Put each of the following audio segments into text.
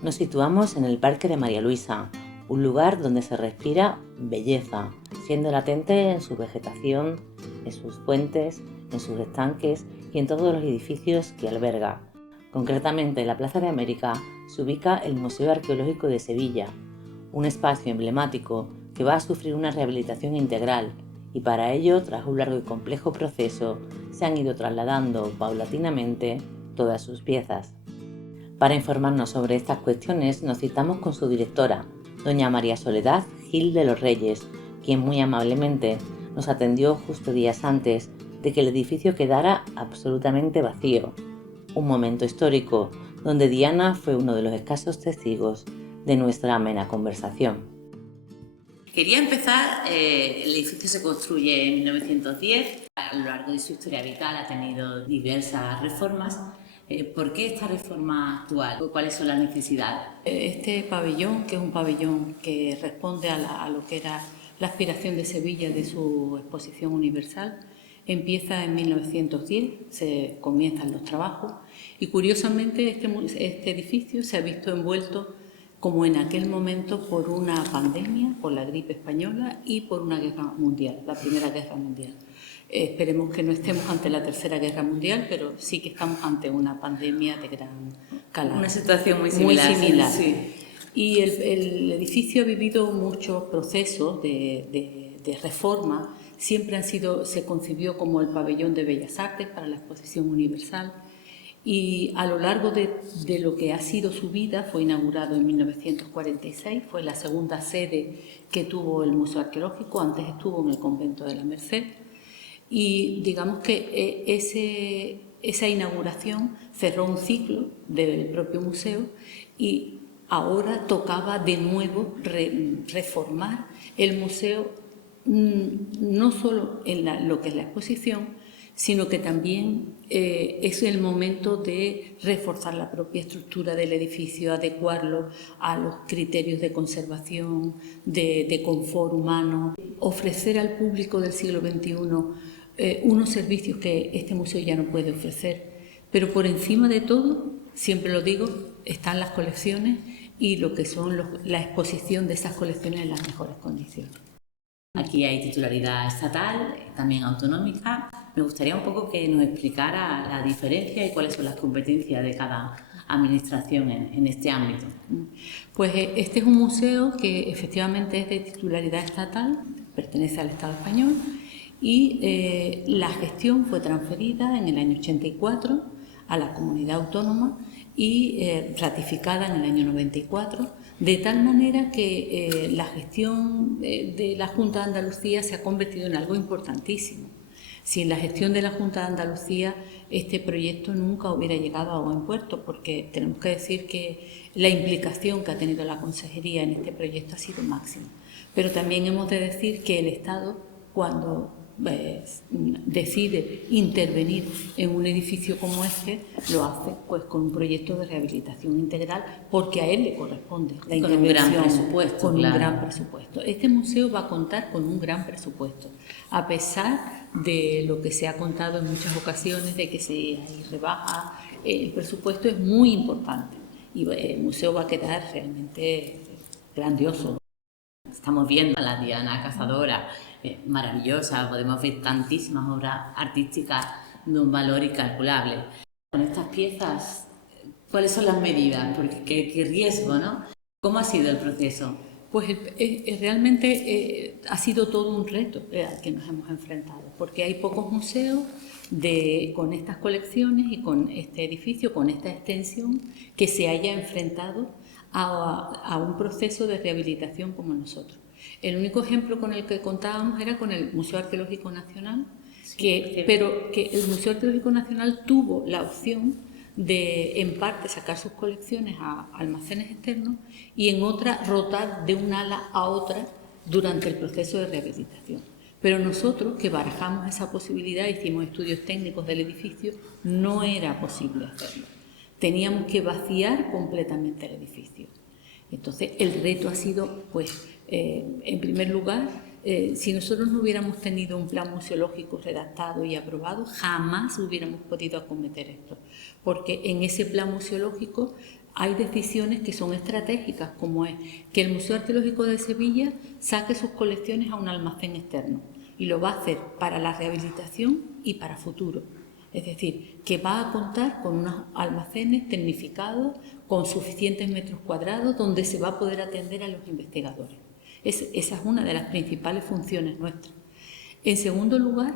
Nos situamos en el Parque de María Luisa, un lugar donde se respira belleza, siendo latente en su vegetación, en sus fuentes, en sus estanques y en todos los edificios que alberga. Concretamente, en la Plaza de América se ubica el Museo Arqueológico de Sevilla, un espacio emblemático que va a sufrir una rehabilitación integral y para ello, tras un largo y complejo proceso, se han ido trasladando paulatinamente todas sus piezas. Para informarnos sobre estas cuestiones nos citamos con su directora, doña María Soledad Gil de los Reyes, quien muy amablemente nos atendió justo días antes de que el edificio quedara absolutamente vacío. Un momento histórico donde Diana fue uno de los escasos testigos de nuestra amena conversación. Quería empezar, el edificio se construye en 1910, a lo largo de su historia vital ha tenido diversas reformas. ¿Por qué esta reforma actual? ¿Cuáles son las necesidades? Este pabellón, que es un pabellón que responde a lo que era la aspiración de Sevilla de su exposición universal, empieza en 1910, se comienzan los trabajos y curiosamente este edificio se ha visto envuelto como en aquel momento por una pandemia, por la gripe española y por una guerra mundial, la Primera Guerra Mundial. Esperemos que no estemos ante la Tercera Guerra Mundial, pero sí que estamos ante una pandemia de gran calado. Una situación muy similar. Sí. Y el edificio ha vivido muchos procesos de reforma. Siempre se concibió como el pabellón de Bellas Artes para la exposición universal. Y a lo largo de lo que ha sido su vida, fue inaugurado en 1946, fue la segunda sede que tuvo el Museo Arqueológico, antes estuvo en el Convento de la Merced, y digamos que esa inauguración cerró un ciclo del propio museo y ahora tocaba de nuevo reformar el museo, no solo en lo que es la exposición, sino que también es el momento de reforzar la propia estructura del edificio, adecuarlo a los criterios de conservación, de confort humano, ofrecer al público del siglo XXI unos servicios que este museo ya no puede ofrecer. Pero por encima de todo, siempre lo digo, están las colecciones y lo que son la exposición de esas colecciones en las mejores condiciones. Aquí hay titularidad estatal, también autonómica. Me gustaría un poco que nos explicara la diferencia y cuáles son las competencias de cada administración en este ámbito. Pues este es un museo que efectivamente es de titularidad estatal, pertenece al Estado español y la gestión fue transferida en el año 84 a la comunidad autónoma y ratificada en el año 94, de tal manera que la gestión de la Junta de Andalucía se ha convertido en algo importantísimo. Sin la gestión de la Junta de Andalucía, este proyecto nunca hubiera llegado a buen puerto, porque tenemos que decir que la implicación que ha tenido la Consejería en este proyecto ha sido máxima. Pero también hemos de decir que el Estado, cuando decide intervenir en un edificio como este, lo hace pues con un proyecto de rehabilitación integral, porque a él le corresponde la intervención. Con un gran presupuesto. Este museo va a contar con un gran presupuesto, a pesar de lo que se ha contado en muchas ocasiones, de que se hay rebaja, el presupuesto es muy importante y el museo va a quedar realmente grandioso. Estamos viendo a la Diana Cazadora, maravillosa, podemos ver tantísimas obras artísticas de un valor incalculable. Con estas piezas, ¿cuáles son las medidas? Porque qué riesgo, ¿no? ¿Cómo ha sido el proceso? Pues realmente ha sido todo un reto al que nos hemos enfrentado, porque hay pocos museos con estas colecciones y con este edificio, con esta extensión, que se haya enfrentado a un proceso de rehabilitación como nosotros. El único ejemplo con el que contábamos era con el Museo Arqueológico Nacional, pero que el Museo Arqueológico Nacional tuvo la opción de, en parte, sacar sus colecciones a almacenes externos y en otra rotar de un ala a otra durante el proceso de rehabilitación. Pero nosotros, que barajamos esa posibilidad, hicimos estudios técnicos del edificio, no era posible hacerlo. Teníamos que vaciar completamente el edificio. Entonces, el reto ha sido, pues, en primer lugar, si nosotros no hubiéramos tenido un plan museológico redactado y aprobado, jamás hubiéramos podido acometer esto, porque en ese plan museológico hay decisiones que son estratégicas, como es que el Museo Arqueológico de Sevilla saque sus colecciones a un almacén externo y lo va a hacer para la rehabilitación y para futuro. Es decir, que va a contar con unos almacenes tecnificados, con suficientes metros cuadrados, donde se va a poder atender a los investigadores. Esa es una de las principales funciones nuestras. En segundo lugar,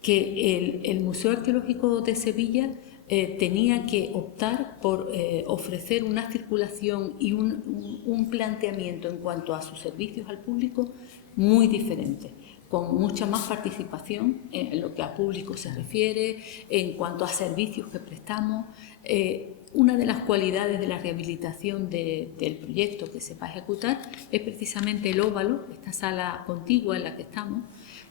que el Museo Arqueológico de Sevilla tenía que optar por ofrecer una circulación y un planteamiento en cuanto a sus servicios al público muy diferente, con mucha más participación en lo que a público se refiere, en cuanto a servicios que prestamos. Una de las cualidades de la rehabilitación del proyecto que se va a ejecutar es precisamente el óvalo, esta sala contigua en la que estamos,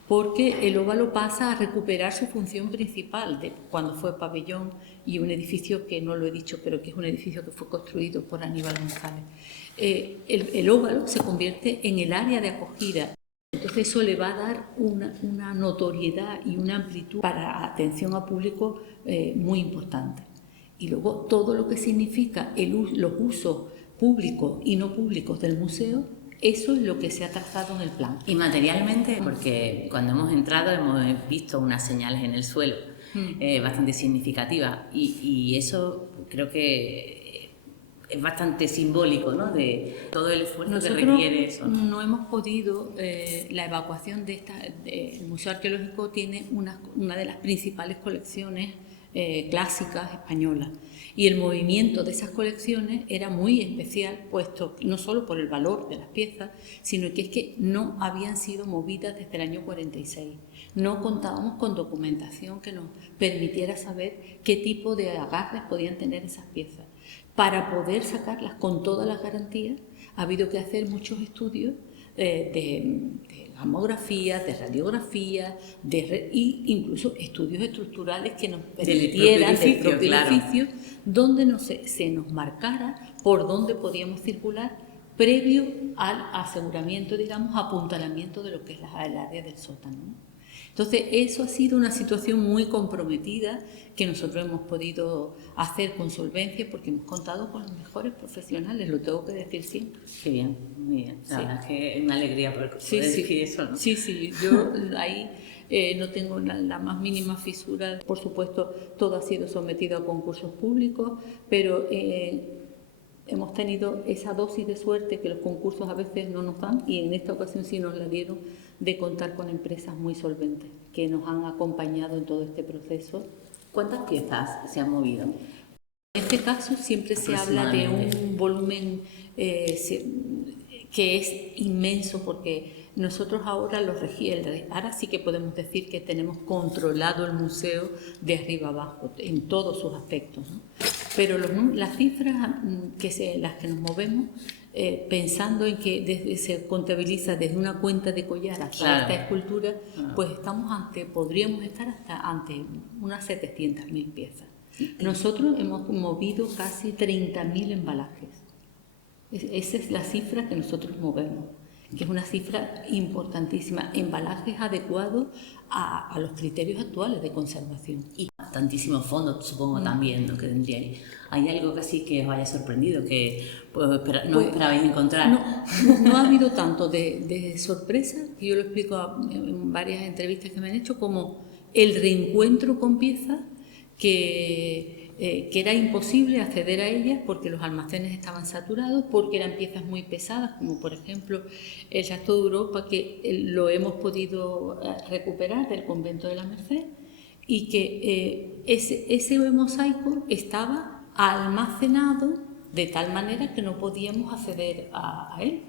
porque el óvalo pasa a recuperar su función principal de cuando fue pabellón y un edificio que no lo he dicho, pero que es un edificio que fue construido por Aníbal González. El óvalo se convierte en el área de acogida. Entonces eso le va a dar una notoriedad y una amplitud para atención a público muy importante. Y luego todo lo que significa los usos públicos y no públicos del museo, eso es lo que se ha trazado en el plan. Y materialmente, porque cuando hemos entrado hemos visto unas señales en el suelo bastante significativas y eso creo que es bastante simbólico, ¿no?, de todo el esfuerzo que requiere eso. No hemos podido, la evacuación el Museo Arqueológico tiene una de las principales colecciones clásicas españolas, y el movimiento de esas colecciones era muy especial, puesto no solo por el valor de las piezas, sino que es que no habían sido movidas desde el año 46. No contábamos con documentación que nos permitiera saber qué tipo de agarres podían tener esas piezas. Para poder sacarlas con todas las garantías, ha habido que hacer muchos estudios de gamografía, de radiografía, y incluso estudios estructurales que nos permitieran del propio edificio, donde se nos marcara por dónde podíamos circular previo al aseguramiento, digamos, apuntalamiento de lo que es el área del sótano, ¿no? Entonces, eso ha sido una situación muy comprometida que nosotros hemos podido hacer con solvencia porque hemos contado con los mejores profesionales, lo tengo que decir siempre. Qué bien, muy bien. La verdad es que es una alegría poder decir eso, ¿no? Sí, yo ahí no tengo la más mínima fisura. Por supuesto, todo ha sido sometido a concursos públicos, pero hemos tenido esa dosis de suerte que los concursos a veces no nos dan, y en esta ocasión sí nos la dieron, de contar con empresas muy solventes que nos han acompañado en todo este proceso. ¿Cuántas piezas se han movido? En este caso siempre se habla de un volumen que es inmenso, porque nosotros ahora ahora sí que podemos decir que tenemos controlado el museo de arriba abajo en todos sus aspectos, ¿no? Pero las cifras las que nos movemos, pensando en que se contabiliza desde una cuenta de collar hasta esta escultura, pues podríamos estar ante unas 700.000 piezas. Nosotros hemos movido casi 30.000 embalajes. Esa es la cifra que nosotros movemos, que es una cifra importantísima. Embalajes adecuados a los criterios actuales de conservación. Y tantísimos fondos, supongo, también lo que tendríais. ¿Hay algo que así que os haya sorprendido, que no esperabais encontrar? No ha habido tanto de sorpresa, que yo lo explico en varias entrevistas que me han hecho, como el reencuentro con piezas que era imposible acceder a ellas porque los almacenes estaban saturados, porque eran piezas muy pesadas, como por ejemplo el Chateau de Europa, que lo hemos podido recuperar del convento de la Merced, y que ese mosaico estaba almacenado de tal manera que no podíamos acceder a él.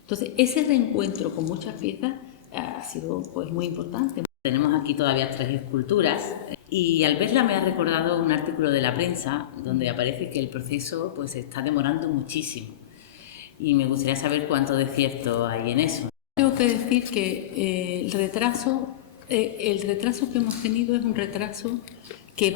Entonces, ese reencuentro con muchas piezas ha sido pues muy importante. Tenemos aquí todavía 3 esculturas y al verla me ha recordado un artículo de la prensa donde aparece que el proceso pues se está demorando muchísimo, y me gustaría saber cuánto de cierto hay en eso. Tengo que decir que el retraso que hemos tenido es un retraso que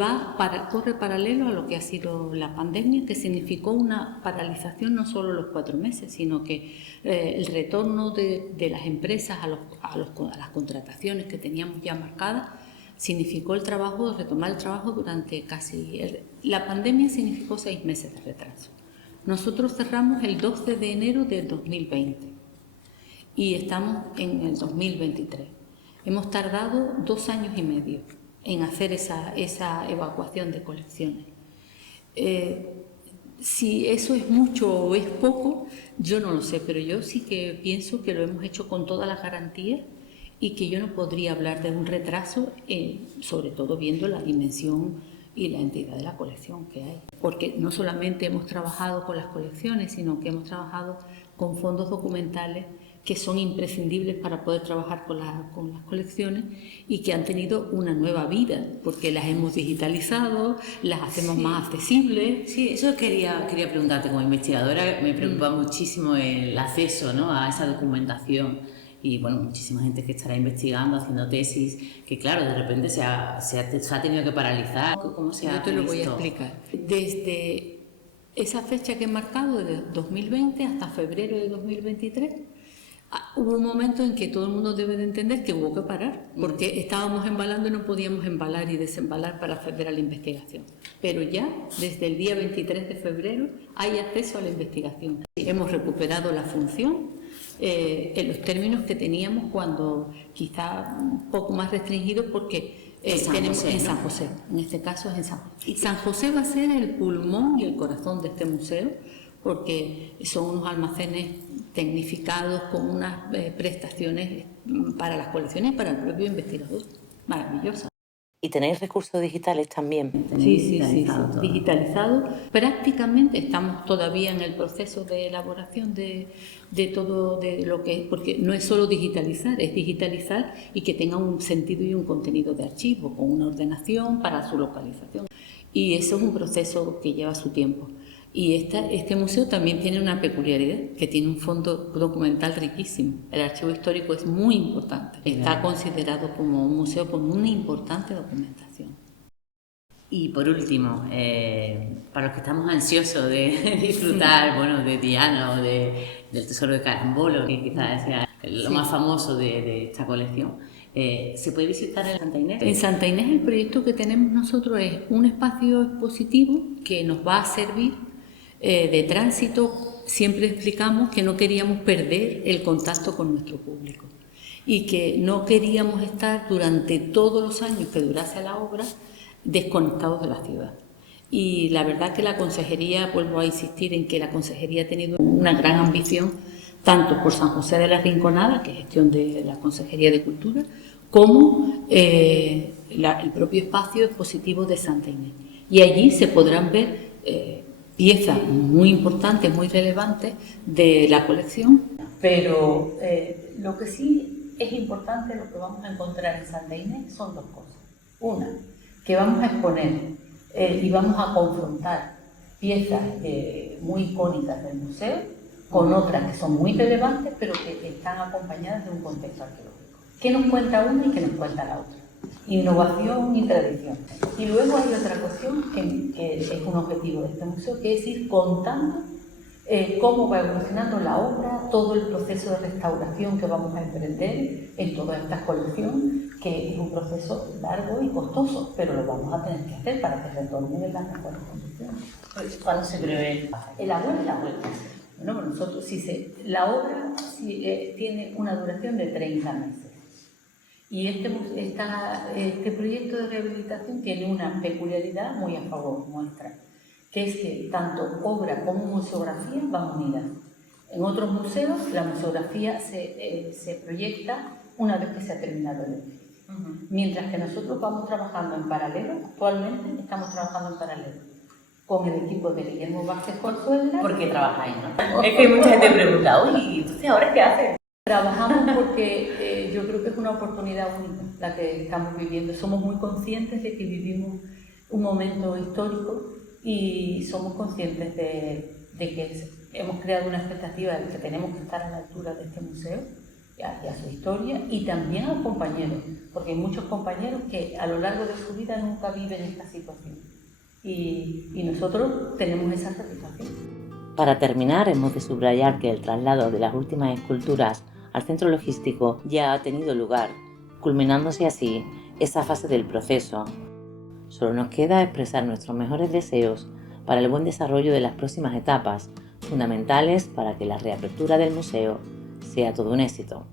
corre paralelo a lo que ha sido la pandemia, que significó una paralización no solo los 4 meses, sino que el retorno de las empresas a las contrataciones que teníamos ya marcadas significó retomar el trabajo durante la pandemia significó 6 meses de retraso. Nosotros cerramos el 12 de enero del 2020 y estamos en el 2023. Hemos tardado 2 años y medio en hacer esa evacuación de colecciones. Si eso es mucho o es poco, yo no lo sé, pero yo sí que pienso que lo hemos hecho con todas las garantías y que yo no podría hablar de un retraso, sobre todo viendo la dimensión y la entidad de la colección que hay. Porque no solamente hemos trabajado con las colecciones, sino que hemos trabajado con fondos documentales que son imprescindibles para poder trabajar con las colecciones y que han tenido una nueva vida, porque las hemos digitalizado, las hacemos más accesibles. Sí, eso quería preguntarte. Como investigadora me preocupa muchísimo el acceso, ¿no?, a esa documentación. Y bueno, muchísima gente que estará investigando, haciendo tesis, que claro, de repente se ha tenido que paralizar. ¿Cómo se ha Yo te lo voy a visto? explicar. Desde esa fecha que he marcado, de 2020 hasta febrero de 2023, hubo un momento en que todo el mundo debe de entender que hubo que parar, porque estábamos embalando y no podíamos embalar y desembalar para acceder a la investigación. Pero ya, desde el día 23 de febrero, hay acceso a la investigación. Hemos recuperado la función en los términos que teníamos cuando quizá un poco más restringidos, porque tenemos en San José, en este caso es en San José. Y San José va a ser el pulmón y el corazón de este museo, porque son unos almacenes tecnificados con unas prestaciones para las colecciones y para el propio investigador. Maravillosa. ¿Y tenéis recursos digitales también? Sí. Digitalizado. Prácticamente estamos todavía en el proceso de elaboración de todo de lo que es, porque no es solo digitalizar, es digitalizar y que tenga un sentido y un contenido de archivo, con una ordenación para su localización. Y eso es un proceso que lleva su tiempo. Y este museo también tiene una peculiaridad, que tiene un fondo documental riquísimo. El archivo histórico es muy importante. Está considerado como un museo con una importante documentación. Y por último, para los que estamos ansiosos de disfrutar, bueno, de Diana o del Tesoro de Carambolo, que quizás sea lo más famoso de esta colección, ¿se puede visitar en Santa Inés? En Santa Inés el proyecto que tenemos nosotros es un espacio expositivo que nos va a servir de tránsito. Siempre explicamos que no queríamos perder el contacto con nuestro público y que no queríamos estar durante todos los años que durase la obra desconectados de la ciudad. Y la verdad que la Consejería, vuelvo a insistir en que la Consejería ha tenido una gran ambición, tanto por San José de la Rinconada, que es gestión de la Consejería de Cultura, como el propio espacio expositivo de Santa Inés. Y allí se podrán ver piezas muy importantes, muy relevantes de la colección, pero lo que sí es importante, lo que vamos a encontrar en Santa Inés son dos cosas. Una, que vamos a exponer y vamos a confrontar piezas muy icónicas del museo con otras que son muy relevantes, pero que están acompañadas de un contexto arqueológico. ¿Qué nos cuenta una y qué nos cuenta la otra? Innovación y tradición. Y luego hay otra cuestión que es un objetivo de este museo, que es ir contando cómo va evolucionando la obra, todo el proceso de restauración que vamos a emprender en toda esta colección, que es un proceso largo y costoso, pero lo vamos a tener que hacer para que retorne en las mejores condiciones. ¿Cuándo se prevé? La vuelta. Bueno, nosotros, la obra tiene una duración de 30 meses. Y este proyecto de rehabilitación tiene una peculiaridad muy a favor nuestra, que es que tanto obra como museografía van unidas. En otros museos la museografía se proyecta una vez que se ha terminado el edificio. Mientras que nosotros vamos trabajando en paralelo, actualmente estamos trabajando en paralelo con el equipo de Guillermo Vázquez Corzuela. ¿Por qué trabajáis, no? Es que mucha gente pregunta, oye, entonces ¿ahora qué haces? Trabajamos porque yo creo que es una oportunidad única la que estamos viviendo. Somos muy conscientes de que vivimos un momento histórico y somos conscientes de que hemos creado una expectativa de que tenemos que estar a la altura de este museo y a su historia, y también a los compañeros, porque hay muchos compañeros que a lo largo de su vida nunca viven esta situación y nosotros tenemos esa satisfacción. Para terminar, hemos de subrayar que el traslado de las últimas esculturas al centro logístico ya ha tenido lugar, culminándose así esa fase del proceso. Solo nos queda expresar nuestros mejores deseos para el buen desarrollo de las próximas etapas, fundamentales para que la reapertura del museo sea todo un éxito.